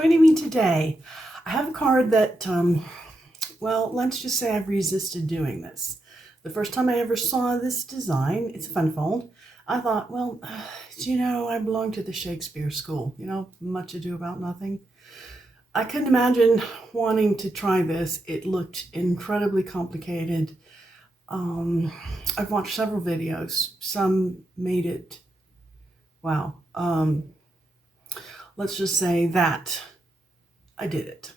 joining me today. I have a card that, well, let's just say I've resisted doing this. The first time I ever saw this design, it's a fun fold, I thought, well, I belong to the Shakespeare school, much ado about nothing. I couldn't imagine wanting to try this. It looked incredibly complicated. I've watched several videos. Some made it, wow. Let's just say that I did it.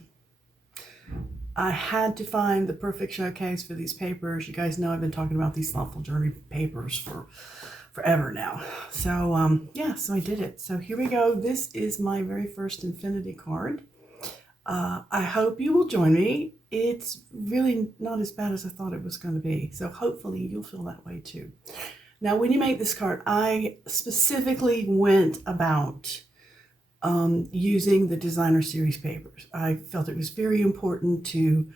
I had to find the perfect showcase for these papers. You guys know I've been talking about these thoughtful journey papers for forever now. So so I did it. So here we go. This is my very first infinity card. I hope you will join me. It's really not as bad as I thought it was going to be. So hopefully you'll feel that way too. Now, when you make this card, I specifically went about using the designer series papers. I felt it was very important to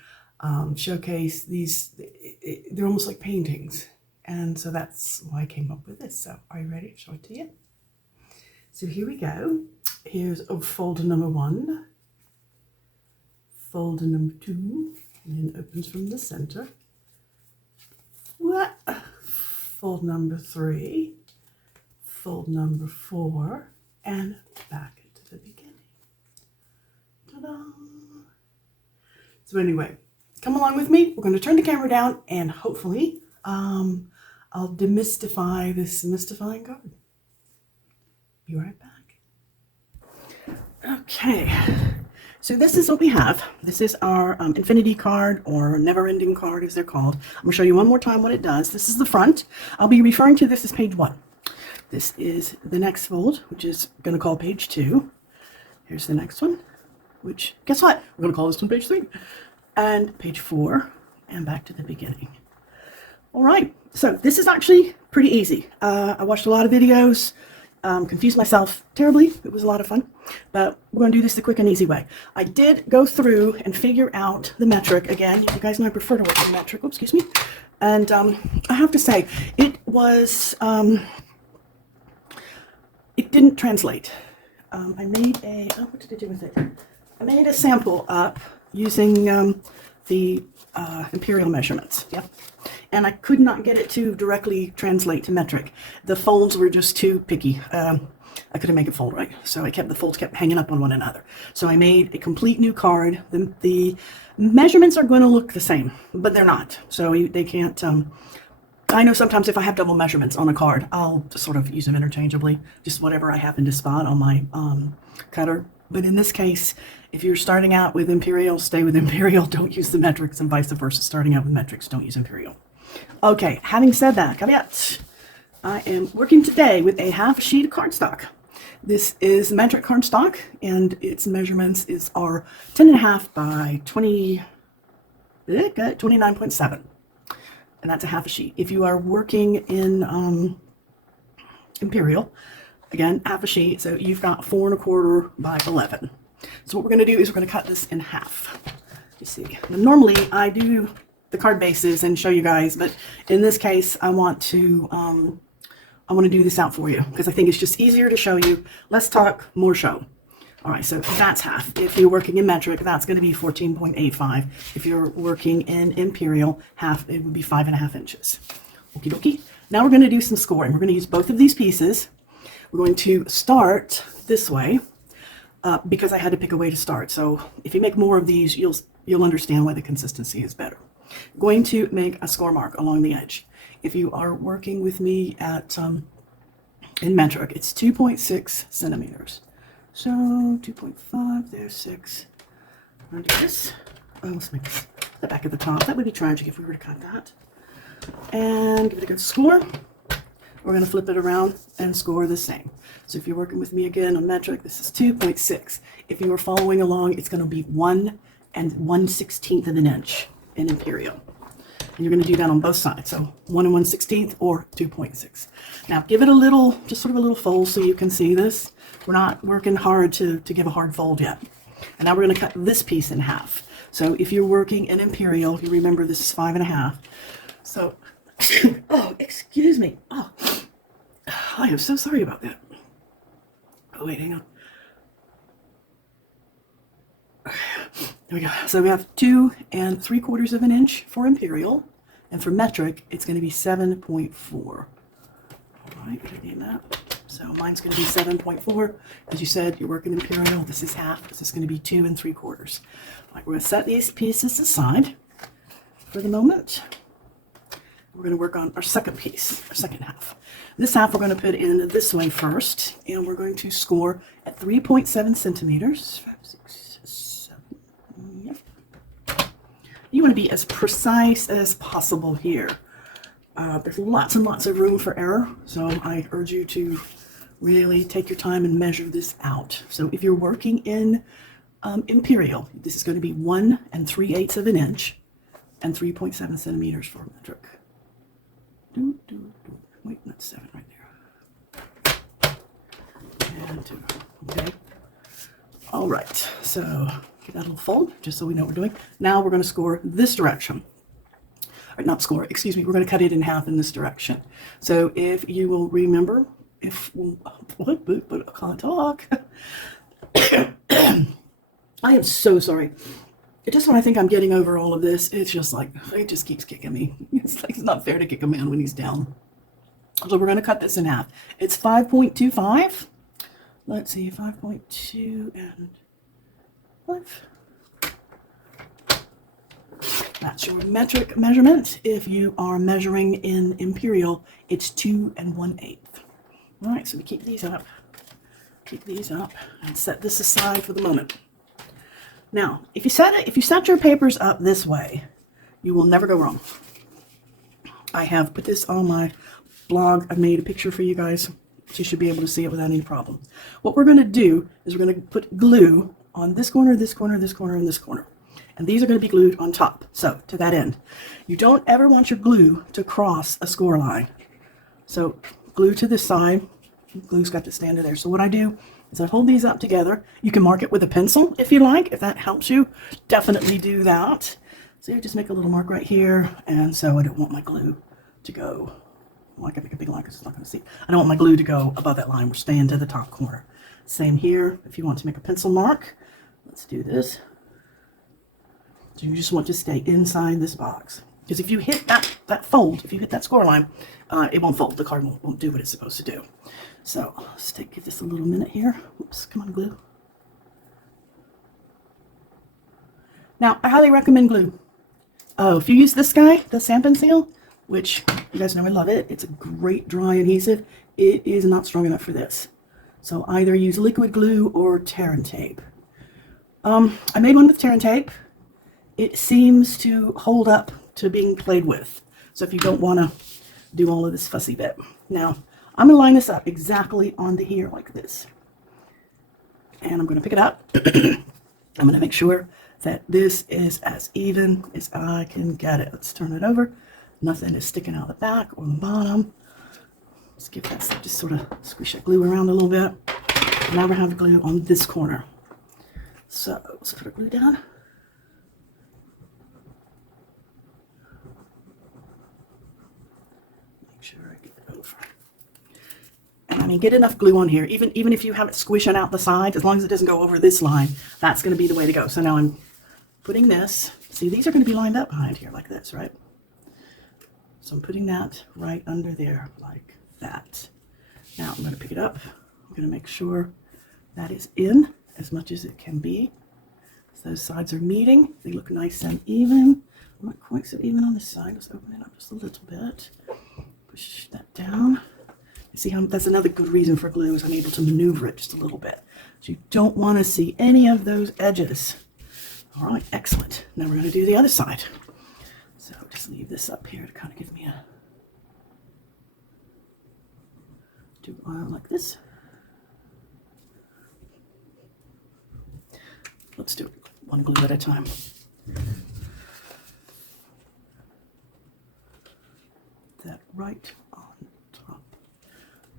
showcase these. They're almost like paintings. And so that's why I came up with this. So are you ready to show it to you? So here we go. Here's folder number 1. Folder number 2, and then opens from the center. What? Fold number 3, fold number 4, and back to the beginning. Ta-da! So anyway, come along with me. We're going to turn the camera down, and hopefully, I'll demystify this mystifying card. Be right back. Okay. So this is what we have. This is our infinity card, or never-ending card as they're called. I'm going to show you one more time what it does. This is the front. I'll be referring to this as page 1. This is the next fold, which is going to call page 2. Here's the next one, which, guess what? We're going to call this one page 3. And page 4, and back to the beginning. All right, so this is actually pretty easy. I watched a lot of videos. Confused myself terribly. It was a lot of fun, but we're going to do this the quick and easy way. I did go through and figure out the metric. Again, you guys know I prefer to work with metric. Oops, excuse me. And I have to say, it was, it didn't translate. I made a, what did I do with it? I made a sample up using the imperial measurements. Yeah. And I could not get it to directly translate to metric. The folds were just too picky. I couldn't make it fold right. So the folds kept hanging up on one another. So I made a complete new card. The measurements are going to look the same, but they're not. So they can't, I know sometimes if I have double measurements on a card, I'll sort of use them interchangeably, just whatever I happen to spot on my cutter. But in this case, if you're starting out with imperial, stay with imperial, don't use the metrics, and vice versa. Starting out with metrics, don't use imperial. Okay, having said that, caveat, I am working today with a half sheet of cardstock. This is metric cardstock, and its measurements are 10.5 by 29.7. And that's a half a sheet. If you are working in imperial, again, half a sheet, so you've got 4.25 by 11. So what we're going to do is we're going to cut this in half. You see, now, normally I do the card bases and show you guys, but in this case I want to do this out for you because I think it's just easier to show you. Less talk, more show. All right, so that's half. If you're working in metric, that's going to be 14.85. If you're working in imperial, half, it would be 5.5 inches. Okie dokie. Now we're going to do some scoring. We're going to use both of these pieces. We're going to start this way because I had to pick a way to start. So if you make more of these, you'll understand why the consistency is better. Going to make a score mark along the edge. If you are working with me at in metric, it's 2.6 centimeters. So 2.5, there's 6. I'm going to do this. Oh, let's make this the back of the top. That would be tragic if we were to cut that. And give it a good score. We're going to flip it around and score the same. So if you're working with me again on metric, this is 2.6. If you are following along, it's going to be 1 1/16 of an inch in imperial. And you're going to do that on both sides. So 1 1/16 or 2.6. Now give it a little, just sort of a little fold so you can see this. We're not working hard to give a hard fold yet. And now we're going to cut this piece in half. So if you're working in imperial, you remember this is 5.5. So, oh, excuse me. Oh, I am so sorry about that. Oh, wait, hang on. There we go. So we have 2 3/4 of an inch for imperial, and for metric, it's going to be 7.4. All right, rename that. So mine's going to be 7.4. As you said, you're working imperial. This is half. This is going to be 2 3/4. All right, we're going to set these pieces aside for the moment. We're going to work on our second piece, our second half. This half we're going to put in this way first, and we're going to score at 3.7 centimeters. 5, 6, 7. Yep. You want to be as precise as possible here. There's lots and lots of room for error, so I urge you to really take your time and measure this out. So if you're working in imperial, this is going to be 1 3/8 of an inch and 3.7 centimeters for metric. Wait, that's 7 right there. And 2. Okay. All right. So get that little fold just so we know what we're doing. Now we're going to score this direction. Or not score, excuse me. We're going to cut it in half in this direction. So if you will remember, I can't talk. I am so sorry. Just when I think I'm getting over all of this, it's just like, it just keeps kicking me. It's like, it's not fair to kick a man when he's down. So we're going to cut this in half. It's 5.25. Let's see, 5.2 and 5. That's your metric measurement. If you are measuring in imperial, it's 2 1/8. All right, so we keep these up, and set this aside for the moment. Now, if you set your papers up this way, you will never go wrong. I have put this on my blog. I've made a picture for you guys, so you should be able to see it without any problem. What we're going to do is we're going to put glue on this corner, this corner, this corner, and this corner. And these are going to be glued on top. So, to that end, you don't ever want your glue to cross a score line. So, glue to this side. Glue's got to stand there. So what I do is I hold these up together. You can mark it with a pencil if you like, if that helps you. Definitely do that. So you just make a little mark right here. And so I don't want my glue to go, well, I can make a big line because it's not going to see. I don't want my glue to go above that line. We're staying to the top corner. Same here. If you want to make a pencil mark, let's do this. So you just want to stay inside this box. Because if you hit that fold, if you hit that score line, it won't fold. The card won't do what it's supposed to do. So let's give this a little minute here. Oops, come on, glue. Now, I highly recommend glue. Oh, if you use this guy, the Stampinology, which you guys know I love it. It's a great dry adhesive. It is not strong enough for this. So either use liquid glue or tear and tape. I made one with tear and tape. It seems to hold up to being played with. So if you don't want to do all of this fussy bit. Now, I'm going to line this up exactly onto here like this. And I'm going to pick it up. I'm going to make sure that this is as even as I can get it. Let's turn it over. Nothing is sticking out the back or the bottom. Let's give that, just sort of squish that glue around a little bit. Now we have the glue on this corner. So let's put our glue down. Make sure I get it over. And I mean, get enough glue on here. Even if you have it squishing out the sides, as long as it doesn't go over this line, that's going to be the way to go. So now I'm putting this. See, these are going to be lined up behind here like this, right? So I'm putting that right under there like that. Now I'm going to pick it up. I'm going to make sure that is in as much as it can be. So those sides are meeting. They look nice and even. I'm not quite so even on this side. Let's open it up just a little bit. Push that down. You see how that's another good reason for glue is I'm able to maneuver it just a little bit. So you don't want to see any of those edges. All right, excellent. Now we're going to do the other side. So just leave this up here to kind of give me a do like this. Let's do it one glue at a time. That right on top.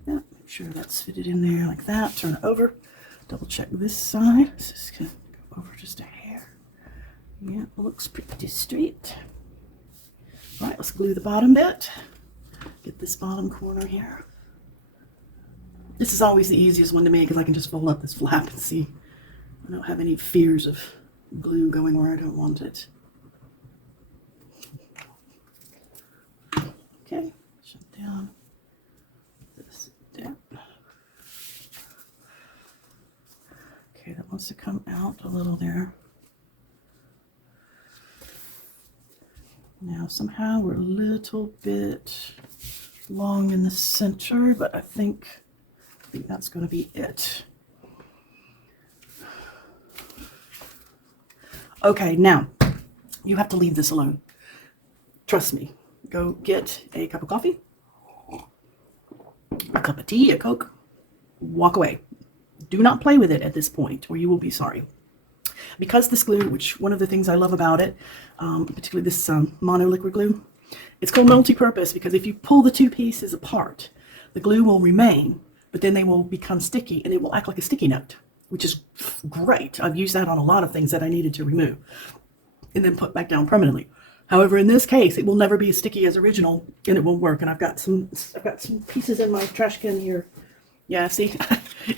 Yeah, make sure that's fitted in there like that. Turn it over. Double check this side. This is going to go over just a hair. Yeah, looks pretty straight. All right, let's glue the bottom bit. Get this bottom corner here. This is always the easiest one to make because I can just fold up this flap and see. I don't have any fears of glue going where I don't want it. Okay, shut down this down. Okay, that wants to come out a little there. Now somehow we're a little bit long in the center, but I think that's going to be it. Okay, now you have to leave this alone. Trust me. Go get a cup of coffee, a cup of tea, a Coke, walk away. Do not play with it at this point, or you will be sorry. Because this glue, which one of the things I love about it, particularly this mono liquid glue, it's called multi-purpose because if you pull the two pieces apart, the glue will remain, but then they will become sticky and it will act like a sticky note, which is great. I've used that on a lot of things that I needed to remove and then put back down permanently. However, in this case, it will never be as sticky as original and it won't work. And I've got some pieces in my trash can here. Yeah, see,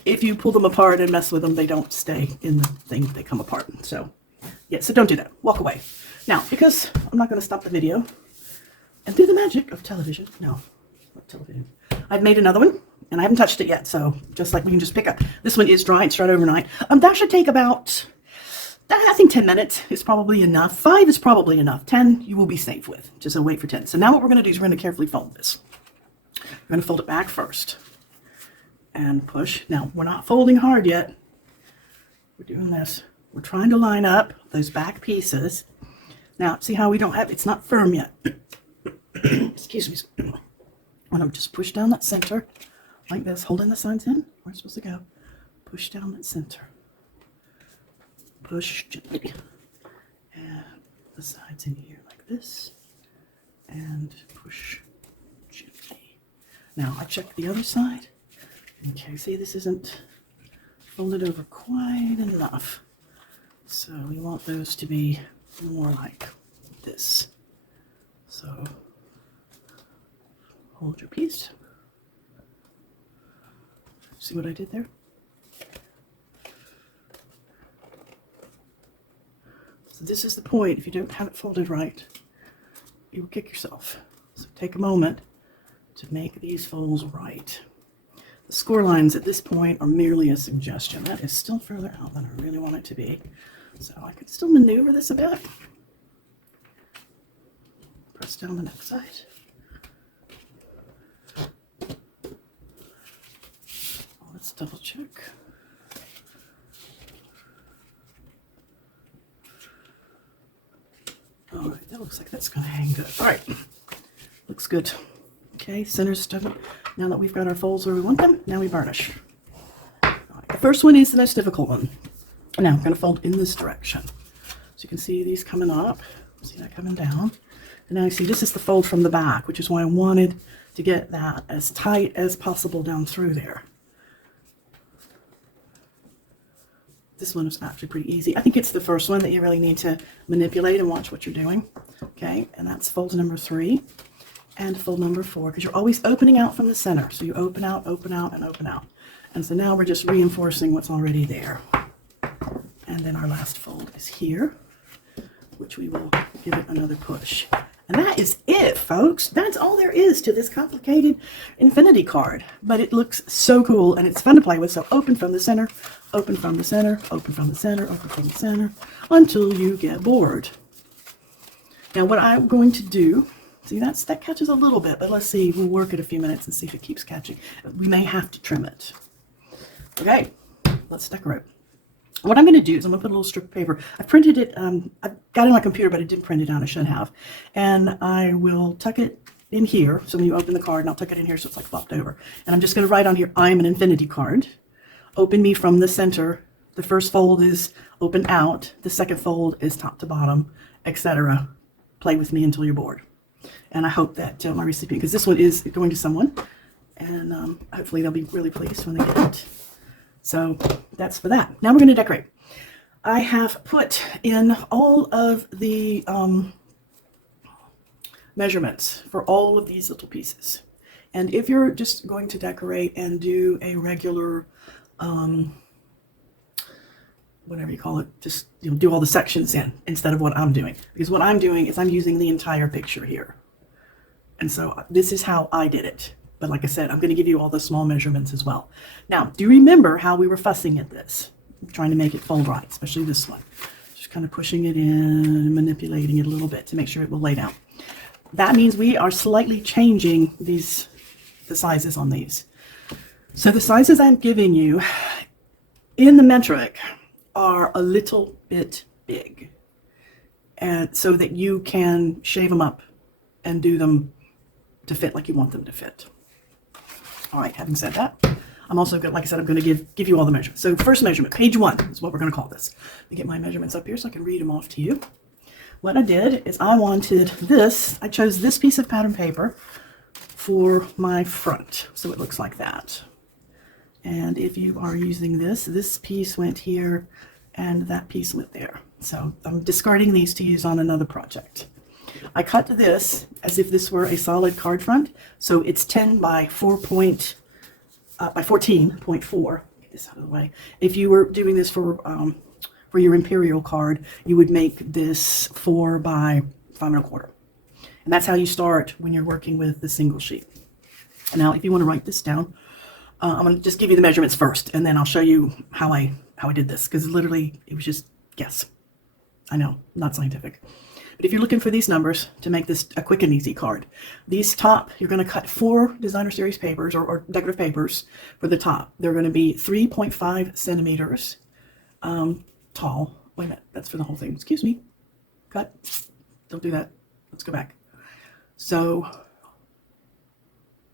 if you pull them apart and mess with them, they don't stay in the thing, they come apart. So, yeah, so don't do that. Walk away. Now, because I'm not going to stop the video and do the magic of television. No, not television. I've made another one and I haven't touched it yet. So just like we can just pick up. This one is dry. It's dried overnight. That should take about, I think 10 minutes is probably enough. 5 is probably enough. 10 you will be safe with. Just wait for 10. So now what we're going to do is we're going to carefully fold this. We're going to fold it back first. And push. Now, we're not folding hard yet. We're doing this. We're trying to line up those back pieces. Now, see how we don't have, it's not firm yet. Excuse me. I'm going to just push down that center like this, holding the sides in. Where it's supposed to go. Push down that center. Push gently. And the sides in here like this. And push gently. Now, I check the other side. Okay, see, this isn't folded over quite enough. So we want those to be more like this. So hold your piece. See what I did there? So this is the point. If you don't have it folded right, you will kick yourself. So take a moment to make these folds right. The score lines at this point are merely a suggestion. That is still further out than I really want it to be. So I could still maneuver this a bit. Press down the next side. Let's double check. All right, that looks like that's going to hang good. All right, looks good. Okay, center's done. Now that we've got our folds where we want them, now we burnish. All right, the first one is the most difficult one. Now I'm going to fold in this direction. So you can see these coming up. See that coming down. And now you see this is the fold from the back, which is why I wanted to get that as tight as possible down through there. This one is actually pretty easy. I think it's the first one that you really need to manipulate and watch what you're doing. Okay, and that's fold number 3 and fold number 4, because you're always opening out from the center. So you open out, and open out. And so now we're just reinforcing what's already there. And then our last fold is here, which we will give it another push. And that is it, folks. That's all there is to this complicated infinity card. But it looks so cool and it's fun to play with. So open from the center, open from the center, open from the center, open from the center, until you get bored. Now what I'm going to do, see that catches a little bit, but let's see, we'll work it a few minutes and see if it keeps catching. We may have to trim it. Okay, let's decorate. What I'm going to do is I'm going to put a little strip of paper. I printed it, I've got it on my computer, but I didn't print it out. I should have. And I will tuck it in here. So when you open the card, and I'll tuck it in here so it's like flopped over. And I'm just going to write on here, I'm an infinity card. Open me from the center. The first fold is open out. The second fold is top to bottom, etc. Play with me until you're bored. And I hope that my recipient, because this one is going to someone, and hopefully they'll be really pleased when they get it. So that's for that. Now we're going to decorate. I have put in all of the measurements for all of these little pieces. And if you're just going to decorate and do a regular whatever you call it, just do all the sections in instead of what I'm doing. Because what I'm doing is I'm using the entire picture here. And so this is how I did it. But like I said, I'm going to give you all the small measurements as well. Now, do you remember how we were fussing at this? I'm trying to make it fold right, especially this one. Just kind of pushing it in, manipulating it a little bit to make sure it will lay down. That means we are slightly changing the sizes on these. So the sizes I'm giving you in the metric are a little bit big, and so that you can shave them up and do them to fit like you want them to fit. All right, having said that, I'm also good, like I said, I'm going to give you all the measurements. So first measurement, page 1 is what we're going to call this. Let me get my measurements up here so I can read them off to you. What I did is I wanted this, I chose this piece of pattern paper for my front, so it looks like that. And if you are using this piece went here and that piece went there. So I'm discarding these to use on another project. I cut this as if this were a solid card front, so it's 10 by 14.4. Get this out of the way. If you were doing this for your imperial card, you would make this 4 by 5.25. And that's how you start when you're working with the single sheet. And now if you want to write this down, I'm going to just give you the measurements first, and then I'll show you how I did this, because literally it was just guess. I know, not scientific. But if you're looking for these numbers to make this a quick and easy card, these top, you're going to cut 4 designer series papers or decorative papers for the top. They're going to be 3.5 centimeters tall. Wait a minute, that's for the whole thing. Excuse me. Cut. Don't do that. Let's go back. So,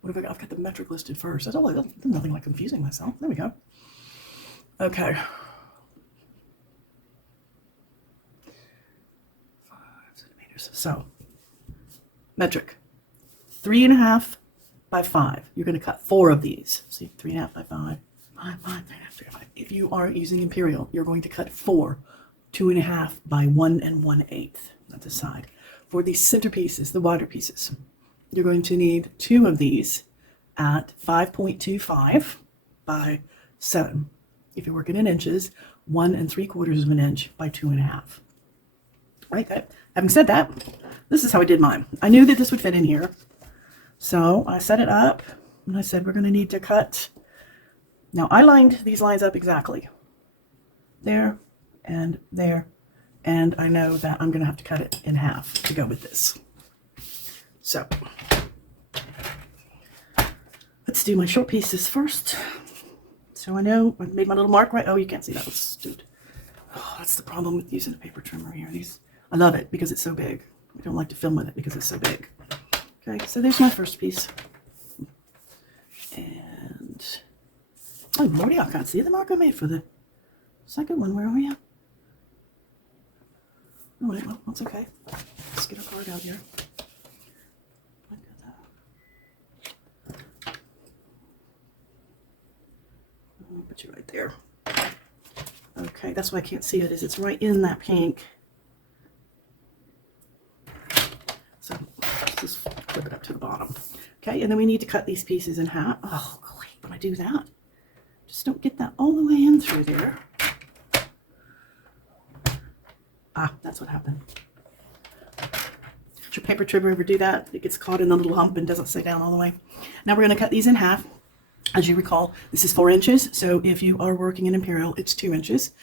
what have I got? I've got the metric listed first. That's nothing like confusing myself. There we go. Okay. 5 centimeters. So, metric. 3.5 by 5. You're going to cut 4 of these. See, 3.5 by 5. 5, 5, 3.5, 3.5. If you are using imperial, you're going to cut 4, 2.5 by 1 1/8 at the side. For these centerpieces, the wider pieces, you're going to need 2 of these at 5.25 by 7. If you're working in inches, 1 3/4 of an inch by 2.5. Right. Having said that, this is how I did mine. I knew that this would fit in here, so I set it up, and I said we're going to need to cut. Now I lined these lines up exactly. There and there. And I know that I'm going to have to cut it in half to go with this. So, let's do my short pieces first. So I know I made my little mark right. Oh, you can't see that. Dude. Oh, that's the problem with using a paper trimmer here. I love it because it's so big. I don't like to film with it because it's so big. Okay, so there's my first piece. And, oh Lordy, I can't see the mark I made for the second one. Where are we at? Oh, wait, well, that's okay. Let's get our card out here. I'll put you right there. Okay, that's why I can't see it, is it's right in that pink. So let's just flip it up to the bottom. Okay, and then we need to cut these pieces in half. Oh, wait, when I do that, just don't get that all the way in through there. Ah, that's what happened. Did your paper trimmer ever do that? It gets caught in the little hump and doesn't stay down all the way. Now we're going to cut these in half. As you recall, this is 4 inches. So if you are working in imperial, it's 2 inches.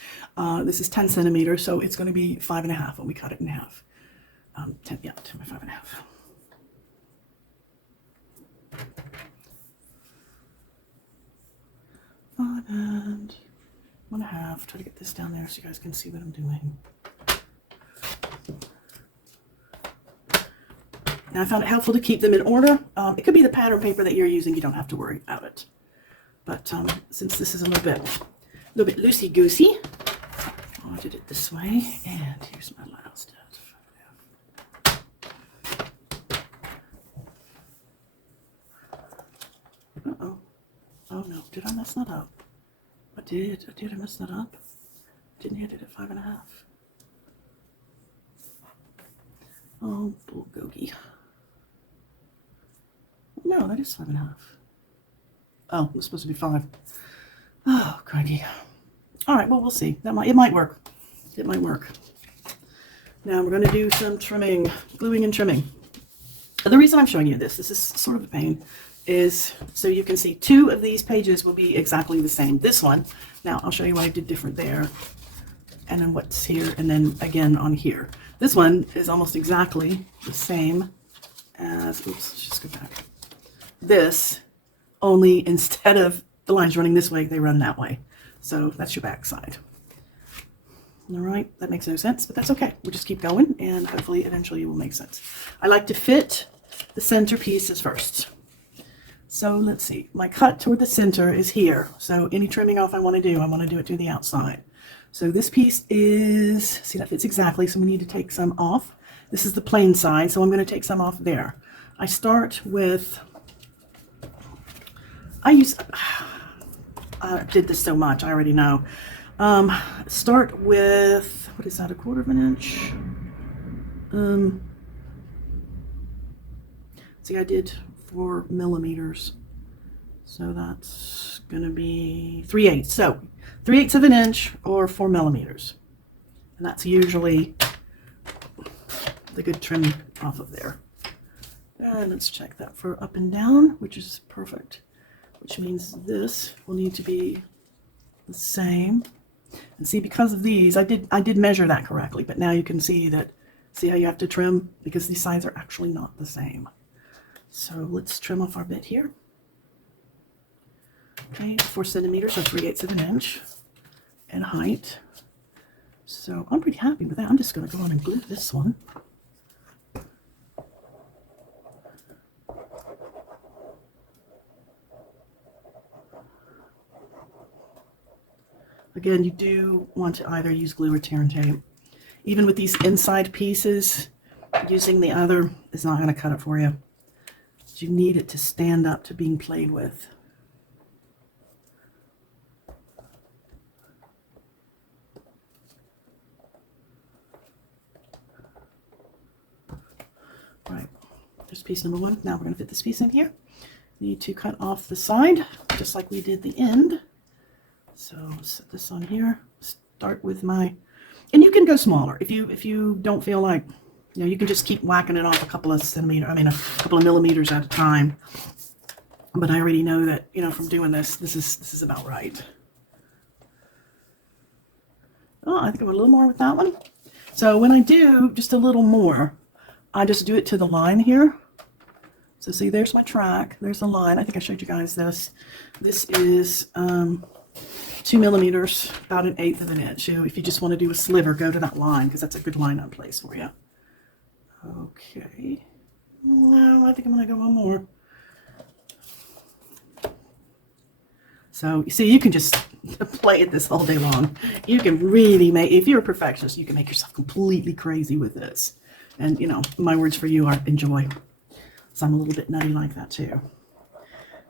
This is 10 centimeters, so it's going to be 5.5 when we cut it in half. 10 by 5.5. Five and 1.5. Try to get this down there so you guys can see what I'm doing. Now I found it helpful to keep them in order. It could be the pattern paper that you're using. You don't have to worry about it. But since this is a little bit loosey-goosey, I did it this way. And here's my last. Uh-oh. Oh no, did I mess that up? Did I mess that up? Didn't hit it at 5.5. Oh, bulgogi. No, that is 5.5. Oh, it was supposed to be 5. Oh, crikey. All right, well, we'll see. It might work. It might work. Now we're going to do some trimming, gluing and trimming. The reason I'm showing you this is sort of a pain, is so you can see 2 of these pages will be exactly the same. This one, now I'll show you what I did different there, and then what's here, and then again on here. This one is almost exactly the same as, oops, let's just go back. This, only instead of the lines running this way, they run that way. So that's your back side. All right, that makes no sense, but that's okay. We'll just keep going, and hopefully eventually it will make sense. I like to fit the center pieces first. So let's see, my cut toward the center is here. So any trimming off I want to do it to the outside. So this piece is, see, that fits exactly, so we need to take some off. This is the plain side, so I'm going to take some off there. I start with, I did this so much, I already know. Start with, what is that, 1/4 of an inch? See, I did 4 millimeters, so that's gonna be 3/8. So 3/8 of an inch or 4 millimeters, and that's usually the good trim off of there. And let's check that for up and down, which is perfect, which means this will need to be the same. And see, because of these, I did measure that correctly, but now you can see that, see how you have to trim, because these sides are actually not the same. So let's trim off our bit here. Okay, 4 centimeters, or 3/8 of an inch in height. So I'm pretty happy with that. I'm just going to go on and glue this one. Again, you do want to either use glue or tear and tape. Even with these inside pieces, using the other is not going to cut it for you. You need it to stand up to being played with. Right, there's piece number 1. Now we're going to fit this piece in here. Need to cut off the side, just like we did the end. So set this on here. Start with my, and you can go smaller if you don't feel like, you know, you can just keep whacking it off a couple of millimeters at a time. But I already know that, you know, from doing this is about right. Oh, I think I want a little more with that one. So when I do just a little more, I just do it to the line here. So see, there's my track. There's the line. I think I showed you guys this. This is 2 millimeters, about 1/8 of an inch. So if you just want to do a sliver, go to that line, because that's a good line up place for you. Okay. No, I think I'm going to go one more. So you see, you can just play at this all day long. You can really make, if you're a perfectionist, you can make yourself completely crazy with this. And, you know, my words for you are enjoy. So I'm a little bit nutty like that too.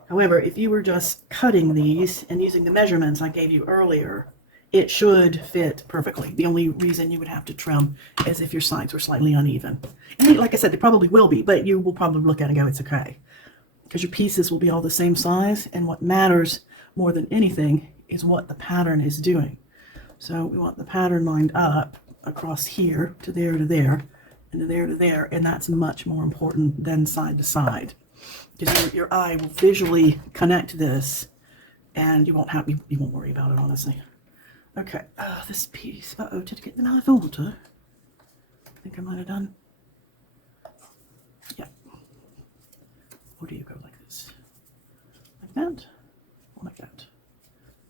However, if you were just cutting these and using the measurements I gave you earlier, it should fit perfectly. The only reason you would have to trim is if your sides were slightly uneven. And like I said, they probably will be, but you will probably look at it and go, it's okay. Because your pieces will be all the same size, and what matters more than anything is what the pattern is doing. So we want the pattern lined up across here to there to there, and to there to there, and that's much more important than side to side. Because your eye will visually connect this, and you won't worry about it, honestly. Okay, this piece, did I get them out of order? I think I might have done. Yeah. Or do you go like this? Like that? Or like that?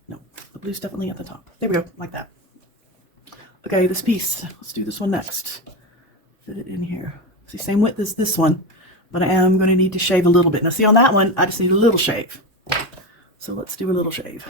No, the blue's definitely at the top. There we go, like that. Okay, this piece, let's do this one next. Fit it in here. See, same width as this one, but I am going to need to shave a little bit. Now see, on that one, I just need a little shave. So let's do a little shave.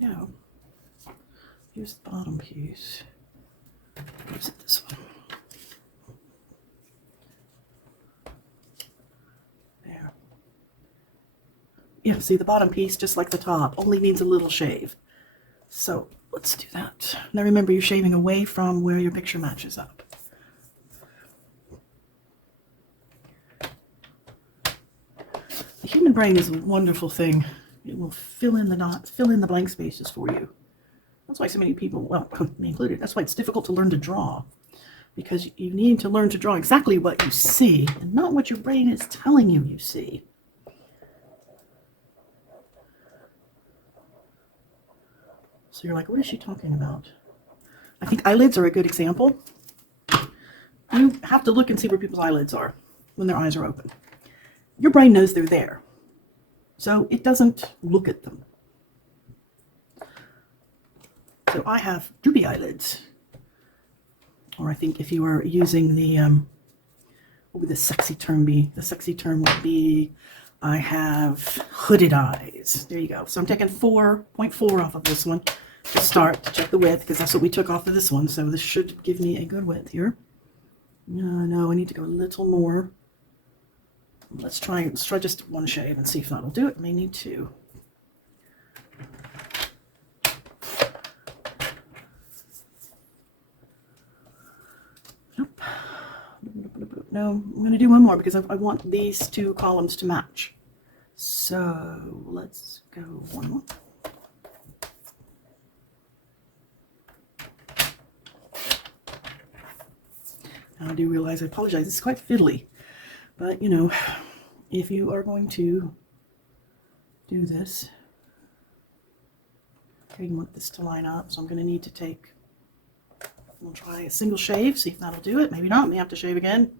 know. Here's the bottom piece. Where's it, this one? There. Yeah, see the bottom piece, just like the top, only needs a little shave. So let's do that. Now remember, you're shaving away from where your picture matches up. The human brain is a wonderful thing. It will fill in the dots, fill in the blank spaces for you. That's why so many people, well, me included, that's why it's difficult to learn to draw. Because you need to learn to draw exactly what you see and not what your brain is telling you you see. So you're like, what is she talking about? I think eyelids are a good example. You have to look and see where people's eyelids are when their eyes are open. Your brain knows they're there, so it doesn't look at them. So I have droopy eyelids. Or I think if you were using the, what would the sexy term be? The sexy term would be, I have hooded eyes. There you go. So I'm taking 4.4 off of this one to start, to check the width, because that's what we took off of this one. So this should give me a good width here. No, I need to go a little more. Let's try just one shave and see if that'll do it. May need two. Nope. No, I'm going to do one more because I want these two columns to match. So let's go one more. Now I do realize, I apologize, it's quite fiddly. But, you know, if you are going to do this, okay, you want this to line up, so I'm going to need to take, we'll try a single shave, see if that'll do it. Maybe not, may have to shave again.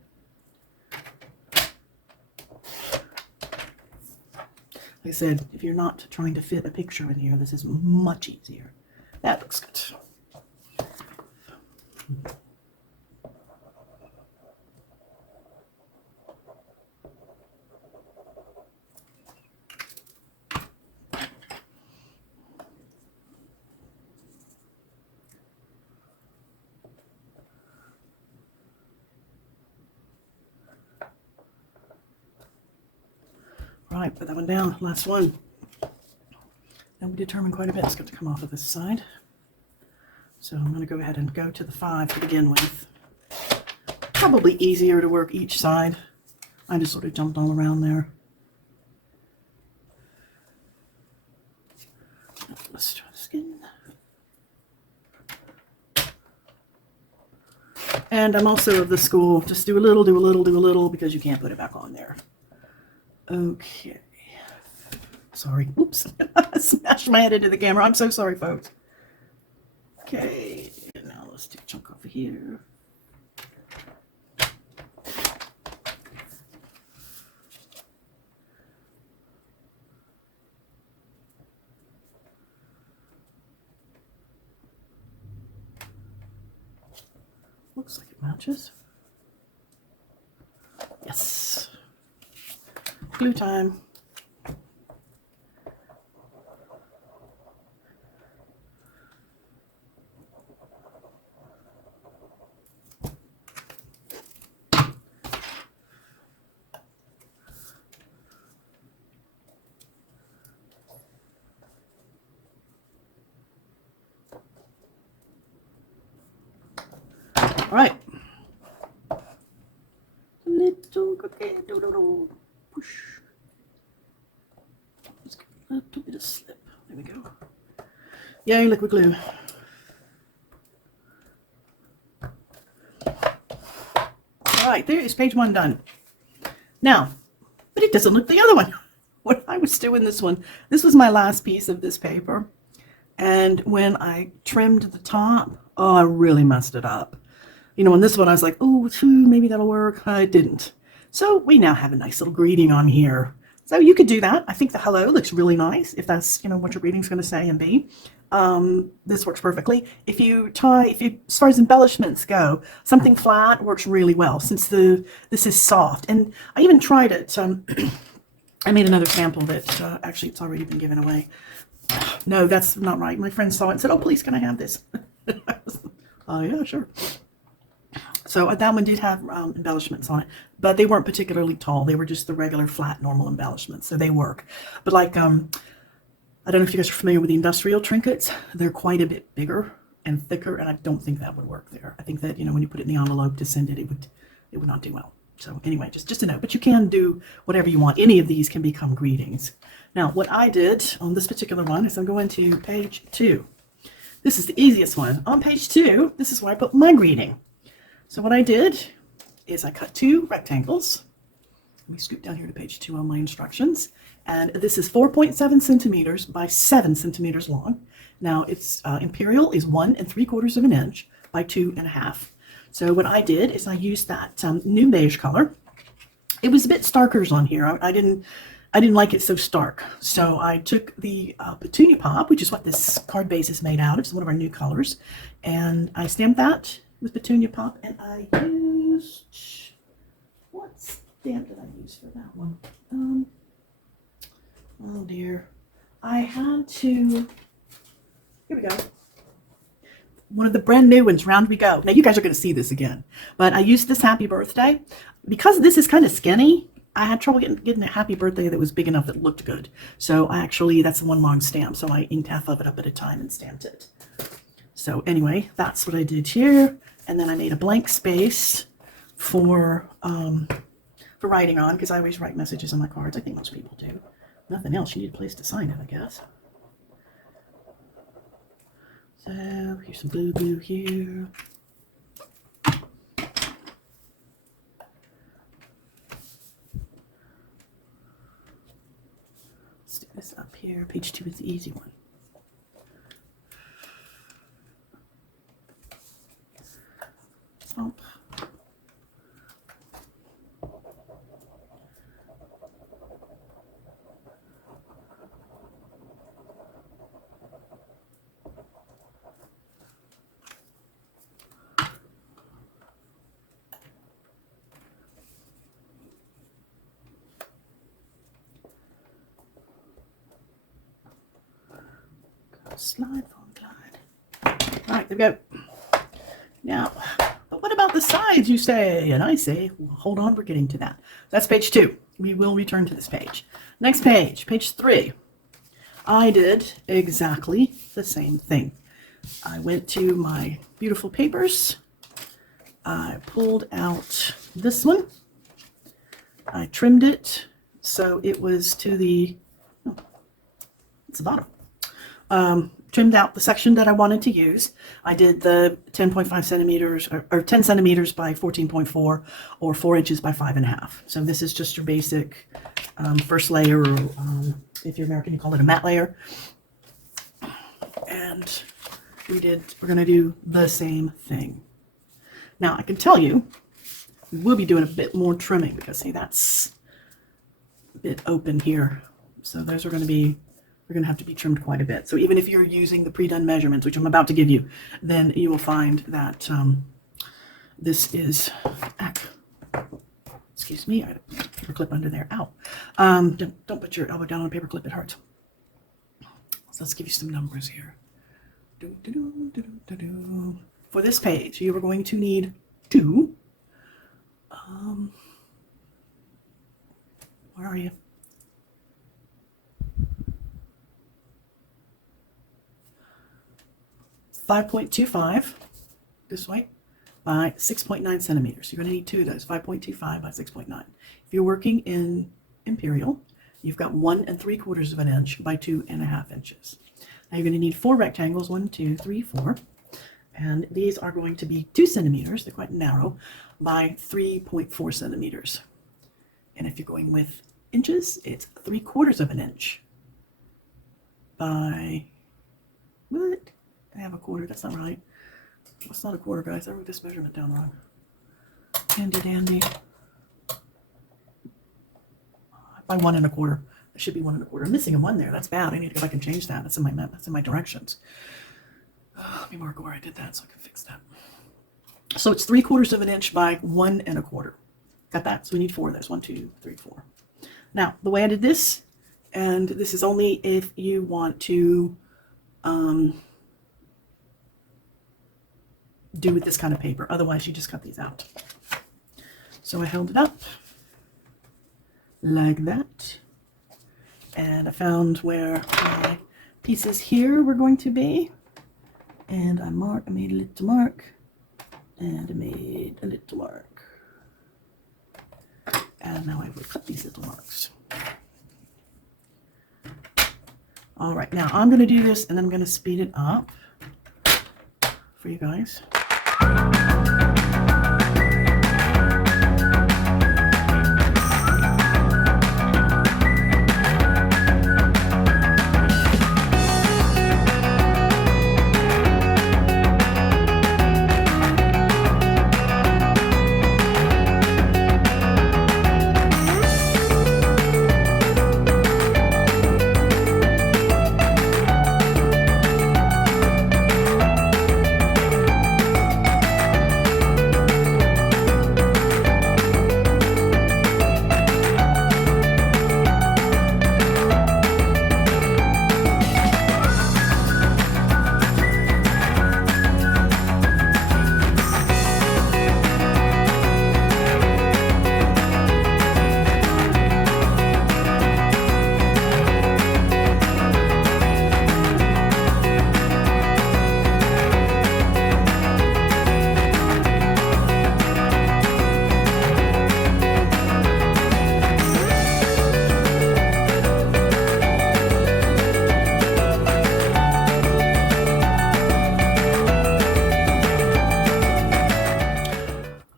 Like I said, if you're not trying to fit a picture in here, this is much easier. That looks good. Right, put that one down, last one. Now we determined quite a bit. It's got to come off of this side. So I'm going to go ahead and go to the 5 to begin with. Probably easier to work each side. I just sort of jumped all around there. Let's try the skin. And I'm also of the school, just do a little, do a little, do a little, because you can't put it back on there. Okay. Sorry. Oops. I smashed my head into the camera. I'm so sorry, folks. Okay. Now let's do a chunk over here. Looks like it matches. Yes. Glue time. All right. Little cookie, push. Just give a little bit of slip. There we go. Yay, liquid glue. All right, there is page 1 done. Now, but it doesn't look the other one. When I was doing this one, this was my last piece of this paper. And when I trimmed the top, oh, I really messed it up. You know, on this one, I was like, oh, maybe that'll work. It didn't. So we now have a nice little greeting on here. So you could do that. I think the hello looks really nice, if that's, you know, what your greeting's going to say and be. This works perfectly. If you, as far as embellishments go, something flat works really well, since this is soft. And I even tried it. I made another sample that, actually, it's already been given away. No, that's not right. My friend saw it and said, oh, please, can I have this? Yeah, sure. So that one did have embellishments on it, but they weren't particularly tall. They were just the regular flat normal embellishments, so they work. But like, I don't know if you guys are familiar with the industrial trinkets. They're quite a bit bigger and thicker, and I don't think that would work there. I think that, when you put it in the envelope to send it, it would not do well. So anyway, just a note. But you can do whatever you want. Any of these can become greetings. Now, what I did on this particular one is I'm going to page 2. This is the easiest one. On page 2, this is where I put my greeting. So what I did is I cut 2 rectangles. Let me scoot down here to page 2 on my instructions. And this is 4.7 centimeters by 7 centimeters long. Now, its imperial is 1 3/4 of an inch by 2.5. So what I did is I used that new beige color. It was a bit starker on here. I didn't like it so stark. So I took the petunia pop, which is what this card base is made out of. It's one of our new colors. And I stamped that with petunia pop, and I used, what stamp did I use for that one? Oh dear. I had to, here we go. One of the brand new ones, round we go. Now you guys are going to see this again, but I used this happy birthday. Because this is kind of skinny, I had trouble getting a happy birthday that was big enough that looked good. So that's the one long stamp. So I inked half of it up at a time and stamped it. So anyway, that's what I did here. And then I made a blank space for writing on, because I always write messages on my cards. I think most people do. Nothing else. You need a place to sign it, I guess. So here's some blue glue here. Let's do this up here. Page 2 is the easy one. Stomp. Slide, phone glide. All right, there we go. Now, but what about the sides, you say? And I say, well, hold on, we're getting to that. That's page 2. We will return to this page. Next page, page 3. I did exactly the same thing. I went to my beautiful papers. I pulled out this one. I trimmed it so it was to the, it's the bottom. Trimmed out the section that I wanted to use. I did the 10.5 centimeters or 10 centimeters by 14.4 or 4 inches by 5.5. So this is just your basic first layer, or if you're American, you call it a matte layer. And we're going to do the same thing. Now I can tell you, we'll be doing a bit more trimming because see, that's a bit open here. So those are going to be, they're going to have to be trimmed quite a bit. So even if you're using the pre-done measurements, which I'm about to give you, then you will find that this is, excuse me, I had a paper clip under there. Ow. Don't put your elbow down on a paper clip, it hurts. So let's give you some numbers here. For this page, you are going to need 2. Where are you? 5.25 this way by 6.9 centimeters. You're going to need 2 of those, 5.25 by 6.9. If you're working in imperial, you've got 1 3/4 of an inch by 2.5 inches. Now you're going to need 4 rectangles, 1, 2, 3, 4. And these are going to be 2 centimeters, they're quite narrow, by 3.4 centimeters. And if you're going with inches, it's 3/4 of an inch by, what? I have a quarter, that's not right. That's not a quarter, guys. I wrote this measurement down wrong. Handy dandy. By 1 1/4. It should be 1 1/4. I'm missing a 1 there. That's bad. I need to go back and change that. That's in my directions. Let me mark where I did that so I can fix that. So it's 3/4 of an inch by 1 1/4. Got that? So we need 4 of those. 1, 2, 3, 4. Now, the way I did this And this is only if you want to do with this kind of paper. Otherwise, you just cut these out. So I held it up like that. And I found where my pieces here were going to be. And I made a little mark. And I made a little mark. And now I will cut these little marks. All right, now I'm going to do this and then I'm going to speed it up for you guys.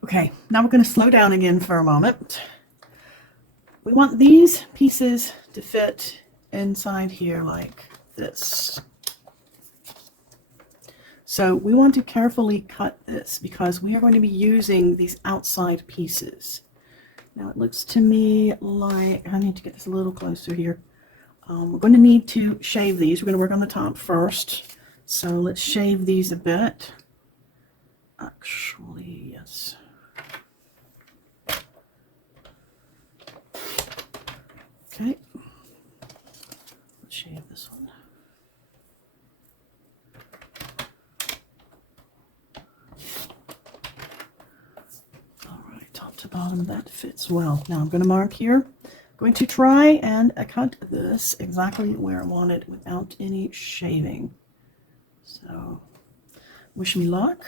Okay, now we're going to slow down again for a moment. We want these pieces to fit inside here like this. So we want to carefully cut this because we are going to be using these outside pieces. Now it looks to me like, I need to get this a little closer here. We're going to need to shave these. We're going to work on the top first. So let's shave these a bit. Actually, yes. Okay, let's shave this one. All right, top to bottom, that fits well. Now I'm going to mark here. I'm going to try and cut this exactly where I want it without any shaving. So, wish me luck.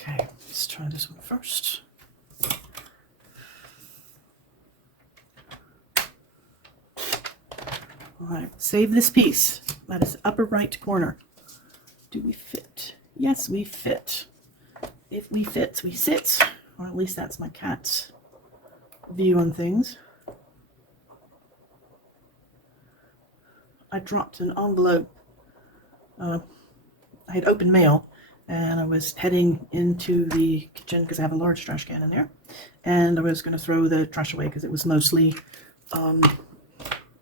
Okay, let's try this one first. All right, save this piece. That is the upper right corner. Do we fit? Yes, we fit. If we fit, we sit. Or at least that's my cat's view on things. I dropped an envelope. I had opened mail. And I was heading into the kitchen because I have a large trash can in there. And I was going to throw the trash away because it was mostly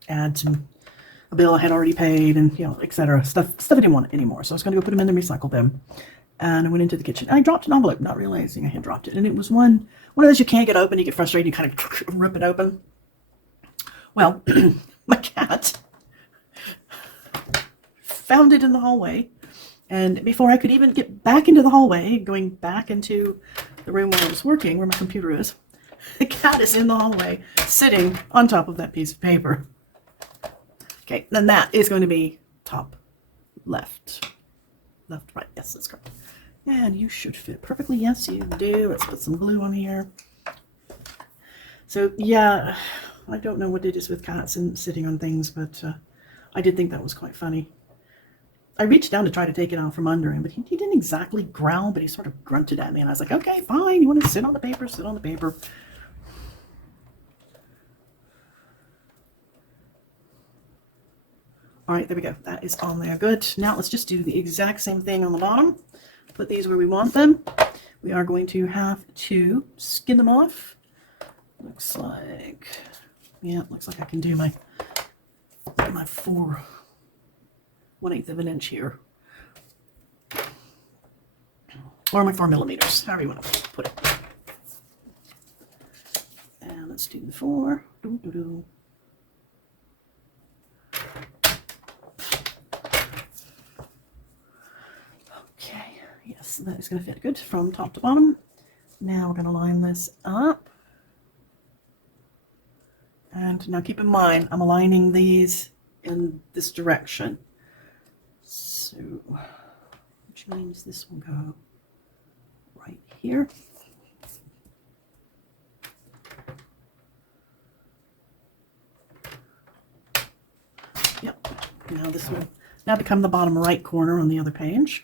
ads and a bill I had already paid and, you know, etc. Stuff I didn't want anymore. So I was going to go put them in the recycle bin. And I went into the kitchen. And I dropped an envelope, not realizing I had dropped it. And it was one of those you can't get open. You get frustrated. You kind of rip it open. Well, my cat found it in the hallway. And before I could even get back into the hallway, going back into the room where I was working, where my computer is, the cat is in the hallway, sitting on top of that piece of paper. Okay, then that is going to be top left. Left, right, yes, that's correct. And you should fit perfectly. Yes, you do. Let's put some glue on here. So, yeah, I don't know what it is with cats and sitting on things, but I did think that was quite funny. I reached down to try to take it out from under him, but he didn't exactly growl, but he sort of grunted at me, and I was like, okay, fine, you want to sit on the paper, sit on the paper. All right, there we go. That is on there. Good. Now let's just do the exact same thing on the bottom. Put these where we want them. We are going to have to skin them off. Looks like, yeah, looks like I can do my 1/8 of an inch here. or my 4mm, however you want to put it. And let's do the 4. Okay, yes, that is going to fit good from top to bottom. Now we're going to line this up. And now keep in mind, I'm aligning these in this direction. So, which means this will go right here. Yep. Now this will now become the bottom right corner on the other page.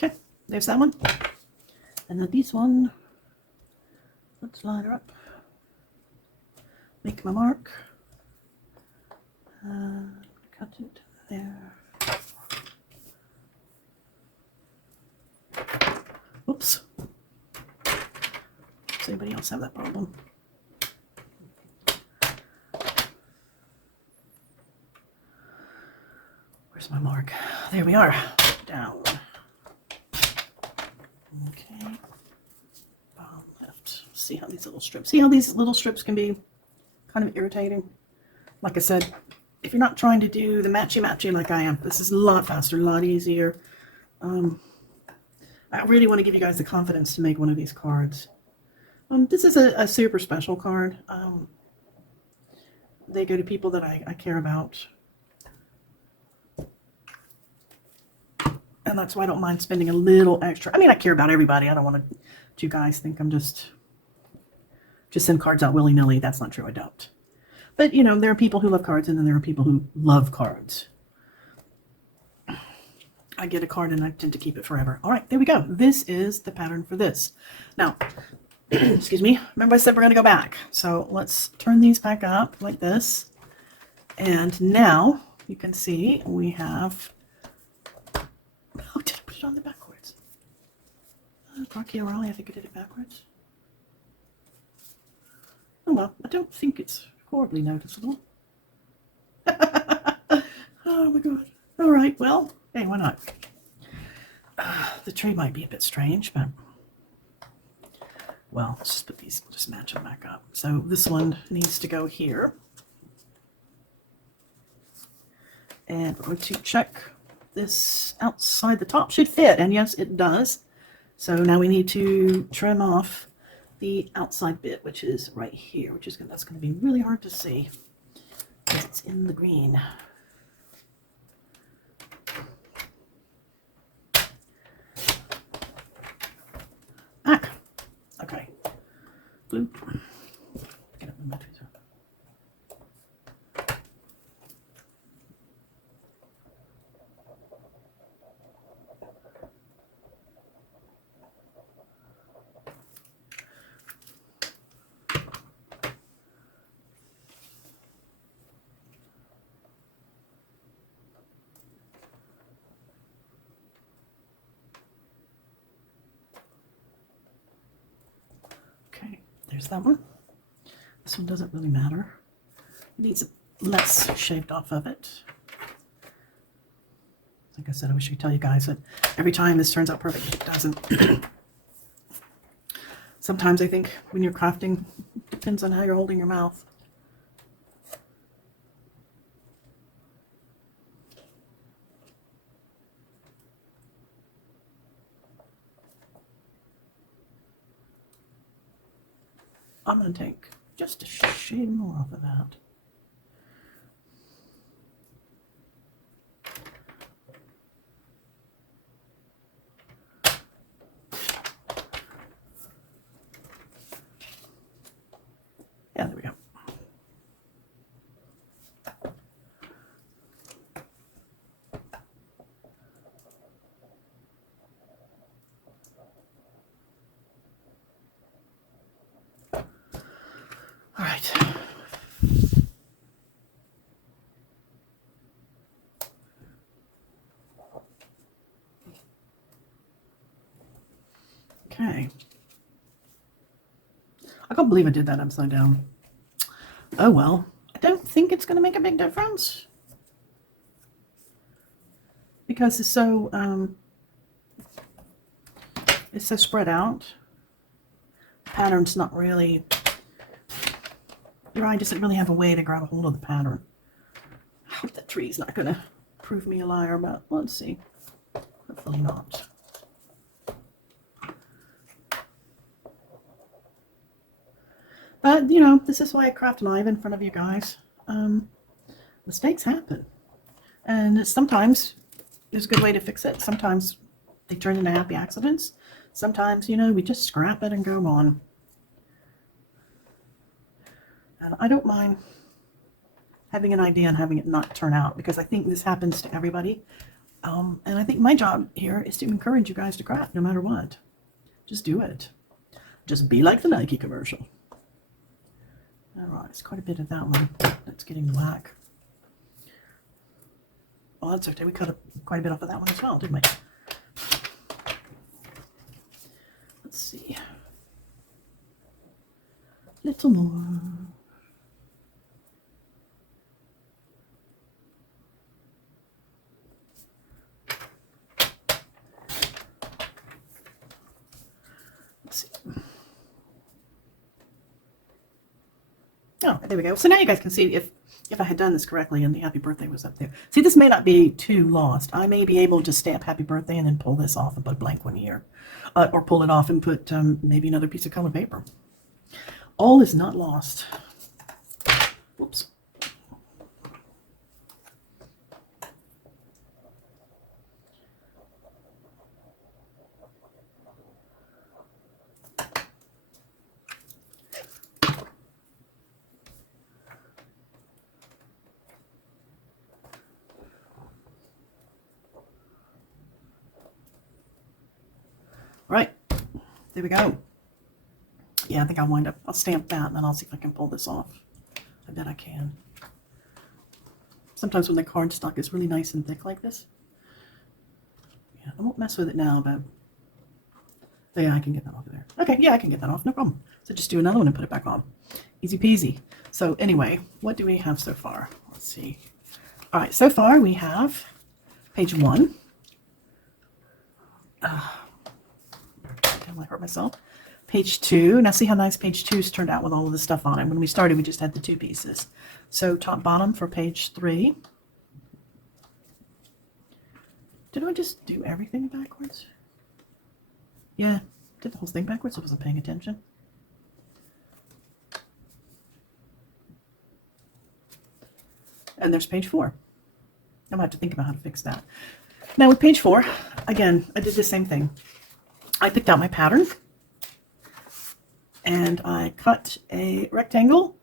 Okay, there's that one. And then this one, let's line her up. Make my mark. Cut it there. Oops. Does anybody else have that problem? Where's my mark? There we are. Down. Okay. Bottom left. See how these little strips. See how these little strips can be kind of irritating? Like I said, if you're not trying to do the matchy-matchy like I am, this is a lot faster, a lot easier. I really want to give you guys the confidence to make one of these cards. This is a super special card. They go to people that I care about. And that's why I don't mind spending a little extra. I mean, I care about everybody. I don't want you guys think I'm just send cards out willy-nilly. That's not true. I don't. But, you know, there are people who love cards, and then there are people who love cards. I get a card, and I tend to keep it forever. All right, there we go. This is the pattern for this. Now, excuse me. Remember I said we're going to go back. So let's turn these back up like this. And now you can see we have... Oh, did I put it on the backwards? Rocky O'Reilly, I think I did it backwards. Oh, well, I don't think it's horribly noticeable. Oh my god. All right, well, hey, why not? The tree might be a bit strange, but well, let's just put these, just match them back up. So this one needs to go here. And we're going to check this outside the top. Should fit, and yes, it does. So now we need to trim off the outside bit, which is right here, which is that's going to be really hard to see because it's in the green. Ah, okay. Blue. Get up in my tweezer. Okay, there's that one. This one doesn't really matter. It needs less shaved off of it. Like I said, I wish I could tell you guys that every time this turns out perfect. It doesn't. Sometimes I think when you're crafting, it depends on how you're holding your mouth. I'm going to take just a shade more off of that. Yeah, there we go. Okay. I can't believe I did that upside down. Oh well. I don't think it's going to make a big difference. Because it's so spread out. The pattern's not really, your eye doesn't really have a way to grab a hold of the pattern. I hope that tree's not going to prove me a liar, but let's see. Hopefully not. But, you know, this is why I craft live in front of you guys. Mistakes happen. And sometimes there's a good way to fix it. Sometimes they turn into happy accidents. Sometimes, you know, we just scrap it and go on. And I don't mind having an idea and having it not turn out, because I think this happens to everybody. And I think my job here is to encourage you guys to craft no matter what. Just do it. Just be like the Nike commercial. All right, it's quite a bit of that one. That's getting black. Well, that's okay. We cut quite a bit off of that one as well, didn't we? Let's see. Little more. Let's see. Oh, there we go. So now you guys can see if I had done this correctly and the happy birthday was up there. See, this may not be too lost. I may be able to stamp happy birthday and then pull this off and put a blank one here. Or pull it off and put maybe another piece of colored paper. All is not lost. Whoops. Right, there we go. Yeah, I think I'll stamp that and then I'll see if I can pull this off. I bet I can. Sometimes when the cardstock is really nice and thick like this. Yeah, I won't mess with it now, but yeah, I can get that off of there. Okay, yeah, I can get that off, no problem. So just do another one and put it back on. Easy peasy. So anyway, what do we have so far? Let's see. All right, so far we have page 1. I hurt myself. Page 2. Now see how nice page 2's turned out with all of the stuff on it. When we started, we just had the 2 pieces. So top bottom for page 3. Did I just do everything backwards? Yeah, did the whole thing backwards. I wasn't paying attention. And there's page 4. I'm gonna have to think about how to fix that. Now with page 4, again, I did the same thing. I picked out my pattern and I cut a rectangle,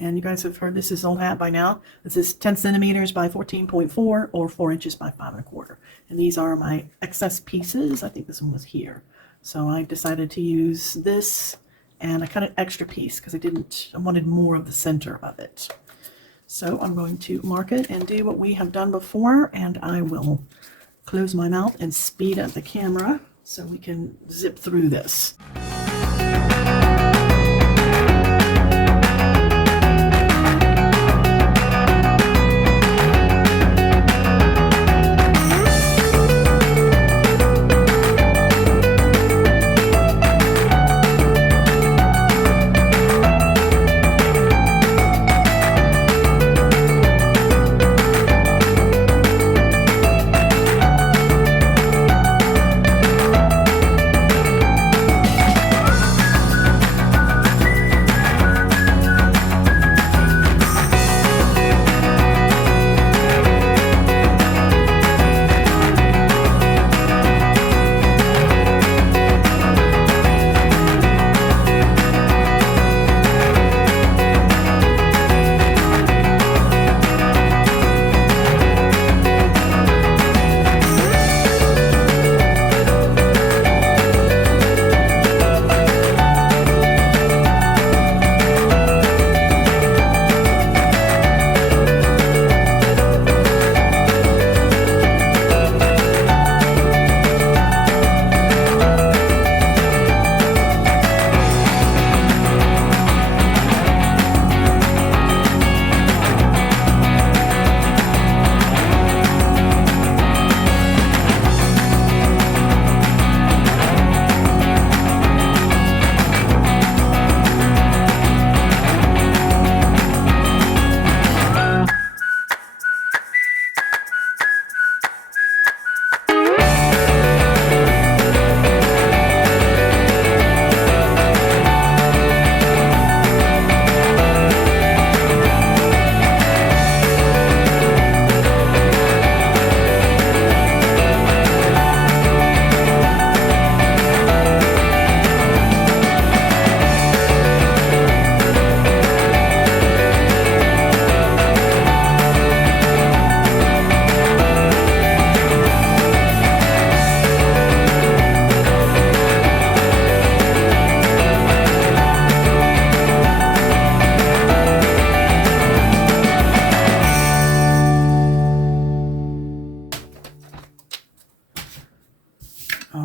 and you guys have heard this is old hat by now. This is 10 centimeters by 14.4 or 4 inches by 5 1/4. And these are my excess pieces. I think this one was here. So I decided to use this, and I cut an extra piece because I wanted more of the center of it. So I'm going to mark it and do what we have done before, and I will close my mouth and speed up the camera so we can zip through this.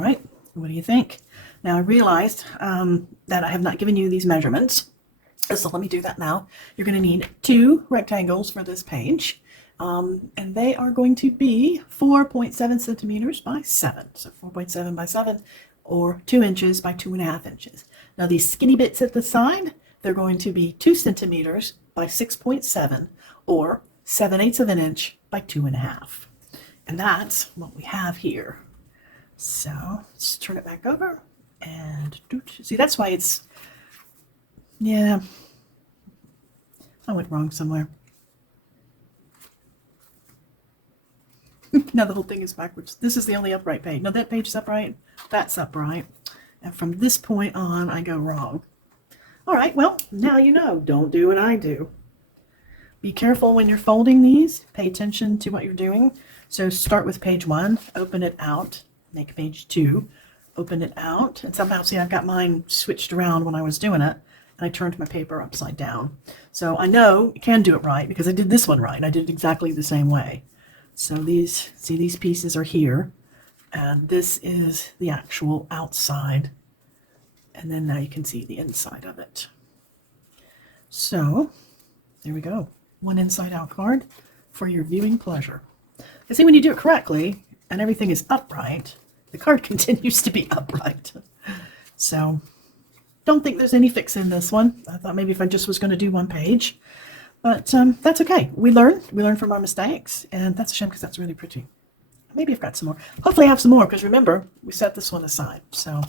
right, what do you think? Now I realized that I have not given you these measurements, so let me do that now. You're going to need 2 rectangles for this page, and they are going to be 4.7 centimeters by 7. So 4.7 by 7, or 2 inches by 2.5 inches. Now these skinny bits at the side, they're going to be 2 centimeters by 6.7, or 7/8 of an inch by 2.5. And that's what we have here. So let's turn it back over, and see, that's why it's, yeah, I went wrong somewhere. Now the whole thing is backwards. This is the only upright page. No, that page is upright. That's upright. And from this point on, I go wrong. All right, well, now you know. Don't do what I do. Be careful when you're folding these. Pay attention to what you're doing. So start with page 1, open it out, make page 2, open it out. And somehow, see, I've got mine switched around when I was doing it. And I turned my paper upside down. So I know you can do it right because I did this one right. I did it exactly the same way. So these, see, these pieces are here, and this is the actual outside. And then now you can see the inside of it. So there we go. One inside out card for your viewing pleasure. I see when you do it correctly and everything is upright, the card continues to be upright. So don't think there's any fix in this one. I thought maybe if I just was going to do one page, but that's okay. We learn from our mistakes, and that's a shame because that's really pretty. Maybe I've got some more. Hopefully I have some more, because remember, we set this one aside. So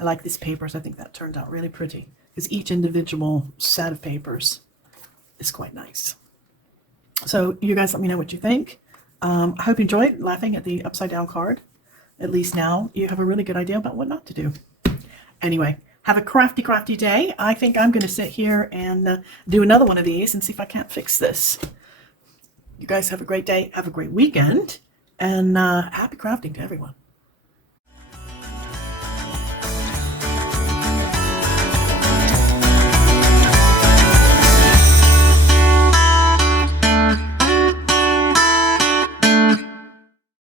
I like these papers. I think that turned out really pretty because each individual set of papers is quite nice. So you guys let me know what you think. I hope you enjoyed laughing at the upside down card. At least now you have a really good idea about what not to do. Anyway, have a crafty day. I think I'm going to sit here and do another one of these and see if I can't fix this. You guys have a great day. Have a great weekend. And happy crafting to everyone.